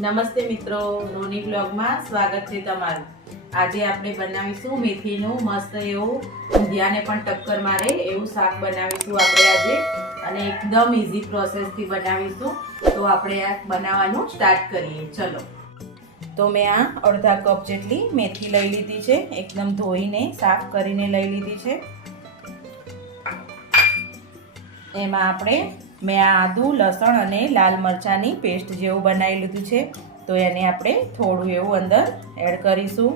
નમસ્તે મિત્રો, રોની બ્લોગમાં સ્વાગત છે તમારું. આજે આપણે બનાવીશું મેથીનું મસ્ત એવું ઊંધિયાને પણ ટક્કર મારે એવું શાક બનાવીશું આપણે આજે અને એકદમ ઇઝી પ્રોસેસથી બનાવીશું. તો આપણે આ બનાવવાનું સ્ટાર્ટ કરીએ. ચલો. તો મેં આ અડધા કપ જેટલી મેથી લઈ લીધી છે. એકદમ ધોઈને, સાફ કરીને લઈ લીધી છે. એમાં આપણે મેં આ આદુ લસણ અને લાલ મરચાંની પેસ્ટ જેવું બનાવી લીધું છે. તો એને આપણે થોડું એવું અંદર એડ કરીશું.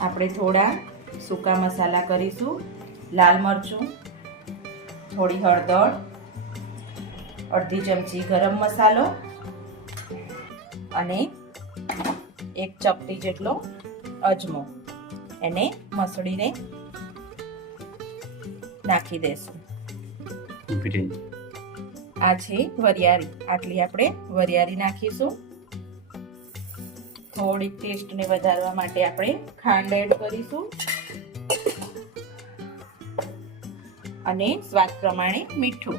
આપણે થોડા સૂકા મસાલા કરીશું. લાલ મરચું, થોડી હળદર, અડધી ચમચી ગરમ મસાલો અને એક ચપટી જેટલો અજમો. એને મસળીને નાખી દેશું. આ છે વરિયાળી. આટલી આપણે વરિયાળી નાખીશું. થોડીક ટેસ્ટને વધારવા માટે આપણે ખાંડ એડ કરીશું. અને સ્વાદ પ્રમાણે મીઠું.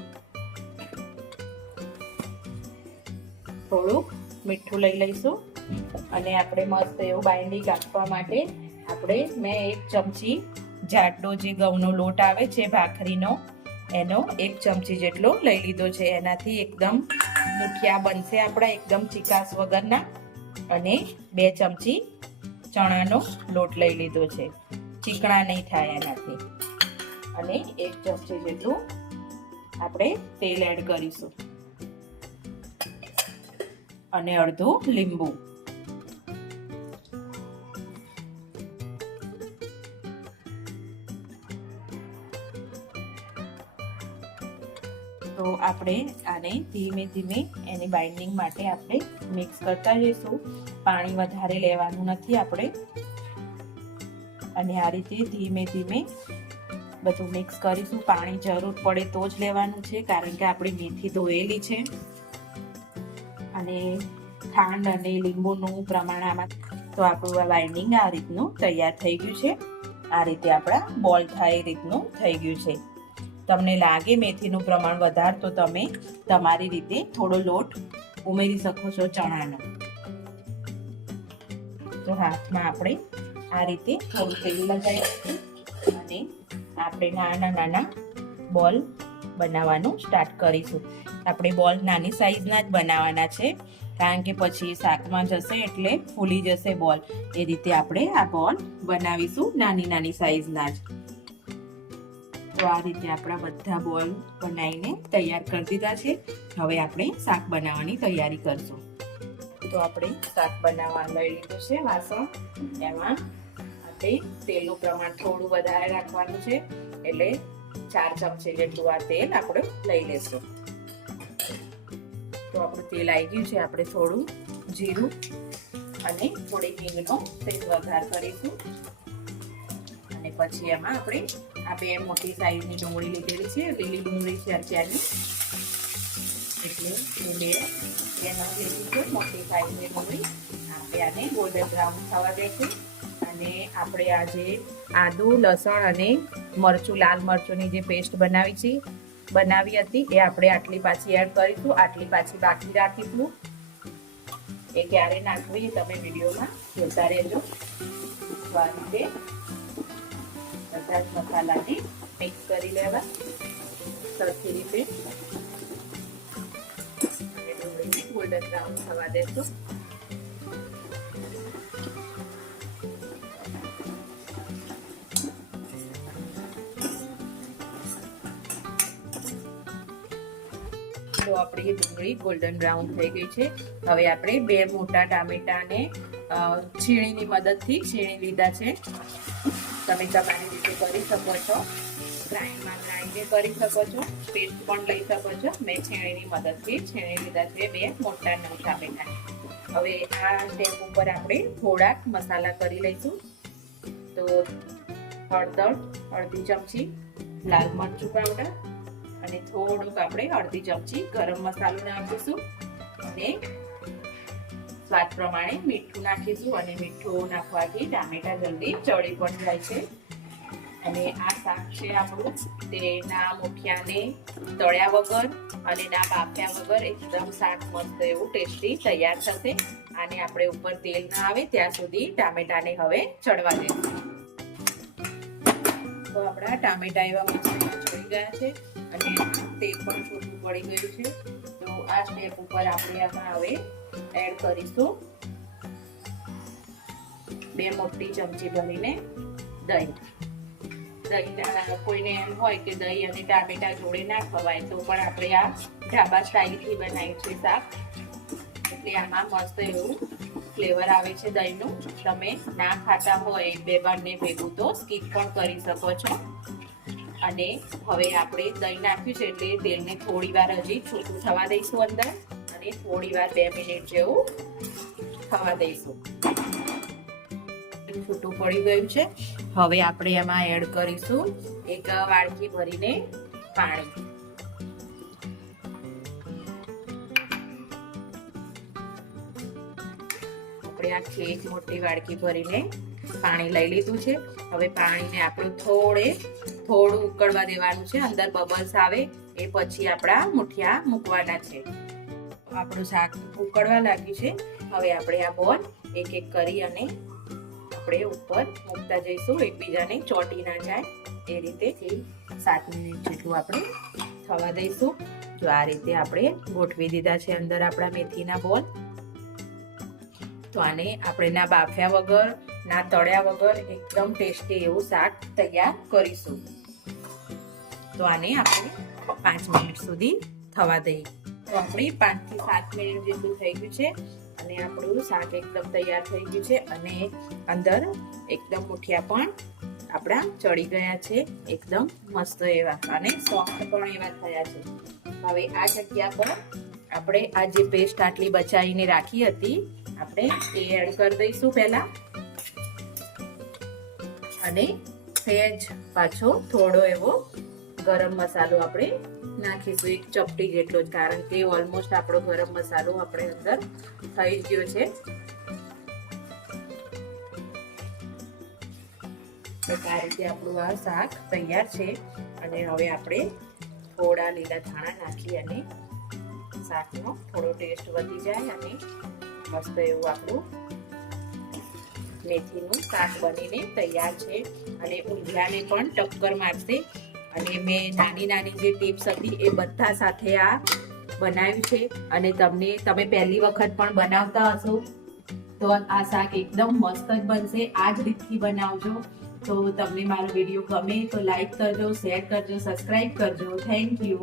થોડુંક મીઠું લઈ લઈશું. અને આપણે મસ્ત એવું બાઇન્ડિંગ આપવા માટે આપણે મેં એક ચમચી જાડો જે ઘઉંનો લોટ આવે છે, ભાખરીનો, એનો એક ચમચી જેટલો લઈ લીધો છે. એનાથી એકદમ મુઠિયા બનશે આપણા એકદમ ચિકાસ વગરના. અને બે ચમચી ચણાનો લોટ લઈ લીધો છે. ચીકણા નહીં થાય એનાથી. અને એક ચમચી જેટલું આપણે તેલ એડ કરીશું. અને અડધું લીંબુ. તો આપણે આને ધીમે ધીમે એની બાઇન્ડિંગ માટે આપણે મિક્સ કરતા જઈશું. પાણી વધારે લેવાનું નથી આપણે. અને આ રીતે ધીમે ધીમે બધું મિક્સ કરીશું. પાણી જરૂર પડે તો જ લેવાનું છે, કારણ કે આપણી મેથી ધોયેલી છે. અને ખાંડ અને લીંબુનું પ્રમાણ આમાં તો આપણું આ બાઇન્ડિંગ આ રીતનું તૈયાર થઈ ગયું છે. આ રીતે આપણા બોલ થાય રીતનું થઈ ગયું છે. તમને લાગે મેથીનું પ્રમાણ વધાર, તો તમે તમારી રીતે થોડો લોટ ઉમેરી શકો છો ચણાનો. તો હાથમાં આપણે આ રીતે થોડું તેલ લગાવીશું અને આપણે નાના નાના બોલ બનાવવાનું સ્ટાર્ટ કરીશું. આપણે બોલ નાની સાઈઝના જ બનાવવાના છે, કારણ કે પછી શાકમાં જશે એટલે ફૂલી જશે બોલ. એ રીતે આપણે આ બોલ બનાવીશું નાની નાની સાઈઝના જ. તો આ રીતે આપણા બધા બોલ બનાવીને તૈયાર કરી દીધા છે. હવે આપણે શાક બનાવવાની તૈયારી કરશું. તો આપણે શાક બનાવવા લઈ લીધું છે વાસણ. એમાં આપણે તેલનું પ્રમાણ થોડું વધારે રાખવાનું છે. એટલે ચાર ચમચી જેટલું આ તેલ આપણે લઈ લેશું. તો આપણું તેલ આવી ગયું છે. આપણે થોડું જીરું અને થોડી હિંગનો તેલ વઘાર કરીશું. અને પછી એમાં આપણે આ બે મોટી સાઈઝની ડુંગળી લીધેલી છે લીલી ડુંગળી છે અત્યારની. એટલે એ બે એમાં લીધી છે, મોટી સાઈઝની ડુંગળી. આપણે આને ગોલ્ડન બ્રાઉન થવા દઈશું અને આપણે આજે આદુ, લસણ અને મરચું, લાલ મરચુંની જે પેસ્ટ બનાવી છે, બનાવી હતી, એ આપણે આટલી પાછી એડ કરીશું. આટલી પાછી બાકી રાખીશું. એ ક્યારે નાખવી તમે વિડીયોમાં જોતા રહેજો. રીતે બધા જ મસાલાને મિક્સ કરી લેવા. સરખી રીતે. ગોલ્ડન બ્રાઉન થવા દેશું. તો આપણી ડુંગળી ગોલ્ડન બ્રાઉન થઈ ગઈ છે. હવે આપણે બે મોટા ટામેટાને છીણીની મદદથી છીણી લીધા છે. તમે તમારી રીતે કરી શકો છો. ગ્રાઇન્ડમાં ગ્રાઇન્ડ કરી શકો છો. પેસ્ટ પણ લઈ શકો છો. મેં છેણીની મદદથી છેણી લીધા છે બે મોટા નવ ટામેટા હવે આ સ્ટેપ ઉપર આપણે થોડાક મસાલા કરી લઈશું. તો હળદર, અડધી ચમચી, લાલ મરચું પાવડર અને થોડુંક આપણે અડધી ચમચી ગરમ મસાલો નાખીશું અને સ્વાદ પ્રમાણે મીઠું નાખીશું અને મીઠું નાખવાથી ટામેટા જલ્દી ચડી પણ જાય છે. અને આ શાક છે આપણું. તે ના મુઠિયાને તળ્યા વગર અને ના બાફ્યા વગર એકદમ શાક મસ્ત એવું ટેસ્ટી તૈયાર થશે. આને આપણે ઉપર તેલ ના આવે ત્યાં સુધી ટામેટાને હવે ચડવા દેશું. તો આપણા ટામેટા એવા મસ્ત ચડી ગયા છે અને તેલ પણ છૂટું પડી ગયું છે. તો આ સ્ટેપ ઉપર આપણે આમાં હવે એડ કરીશું બે મોટી ચમચી ભરીને દહીં. દહીં કોઈને એમ હોય કે દહીં અને ટામેટા જોડે ના ખવાય, તો પણ આપણે આ ઢાબા સ્ટાઇલથી બનાવ્યું છે શાક. એટલે આમાં મસ્ત એવું ફ્લેવર આવે છે દહીંનું. તમે ના ખાતા હોય બે બારને ભેગું તો સ્કીપ પણ કરી શકો છો. અને હવે આપણે દહીં નાખ્યું છે એટલે તેલને થોડી વાર હજી છૂટું થવા દઈશું અંદર. અને થોડી વાર બે મિનિટ જેવું થવા દઈશું. છૂટું પડી ગયું છે. હવે આપણે એમાં એડ કરીશું એક વાડકી ભરીને પાણી. આપણે આખી એક મોટી વાડકી ભરીને પાણી લઈ લીધું છે. હવે પાણીને આપણે થોડે, થોડું ઉકળવા દેવાનું છે. અંદર બબલ્સ આવે એ પછી આપણા મુઠિયા મૂકવાના છે. આપણું શાક ઉકળવા લાગ્યું છે. હવે આપણે આ બોલ એક એક કરી અને આપણે ઉપર મૂકતા જઈશું એકબીજાને ચોટી ના જાય. એ રીતે સાત મિનિટ જેટલું આપણે થવા દઈશું. જો આ રીતે આપણે ગોઠવી દીધા છે અંદર આપણા મેથીના બોલ. તો આને આપણે ના બાફ્યા વગર ના તળ્યા વગર એકદમ ટેસ્ટી એવું શાક તૈયાર કરીશું. તો આને આપણે પાંચ મિનિટ સુધી થવા દઈએ. તો આપણે પાંચથી સાત મિનિટ જેટલું થઈ ગયું છે. અને આપણું શાક એકદમ તૈયાર થઈ ગયું છે અને અંદર એકદમ મુઠિયા પણ આપણા ચડી ગયા છે. એકદમ મસ્ત એવા અને સોફ્ટ પણ એવા થયા છે. હવે આ જગ્યા પર આપણે આ જે પેસ્ટ આટલી બચાવીને રાખી હતી, આપણે એ એડ કરી દઈશું પહેલા. અને સહેજ પાછો થોડો એવો ગરમ મસાલો આપણે નાખીશું એક ચપટી જેટલો જ, કારણ કે ઓલમોસ્ટ આપણો ગરમ મસાલો આપણે અંદર થઈ ગયો છે. તો આ રીતે આપણું આ શાક તૈયાર છે. અને હવે આપણે થોડા લીલા ધાણા નાખી અને શાકનો થોડો ટેસ્ટ વધી જાય અને મસ્ત એવું આપણું મેથીનું શાક બનીને તૈયાર છે. અને ઊંધિયાને પણ ટક્કર મારશે. અને મેં નાની નાની જે ટિપ્સ હતી એ બધા સાથે આ બનાવ્યું છે. અને તમને, તમે પહેલી વખત પણ બનાવતા હશો, તો આ શાક એકદમ મસ્ત જ બનશે. આ જ રીતથી બનાવજો. તો તમને મારો વીડિયો ગમે તો લાઈક કરજો શેર કરજો સબસ્ક્રાઈબ કરજો. Thank you